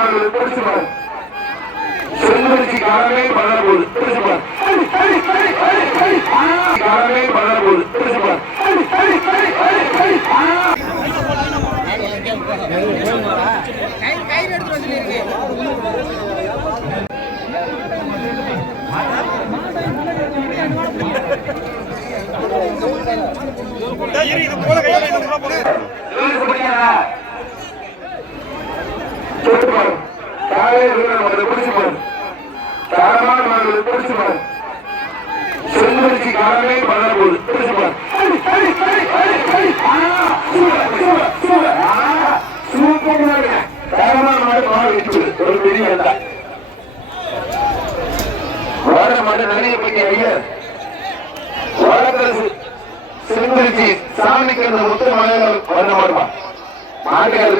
மாணவர்கள் பிடிச்சு பாரு செங்குறிச்சி காலமே பதற போது பிடிச்சு பாரு காலமே பதற போகுது பிடிச்சு பாரு தொட்டு பாரு தாயே வீரர் பிடிச்சு பாரு தரமான மாணவர்கள் பிடிச்சு பாரு செங்குறிச்சி காலமே பதற போகுது. பிடிச்சு பாரு விட்டு ஒரு பெரிய வேண்டா வர மாடு நிறைய பையன் ஐயர் வடக்கரசு சாமிக்கு அந்த முத்து மலையாளம் வந்த மாடுமா? மாட்டுக்கார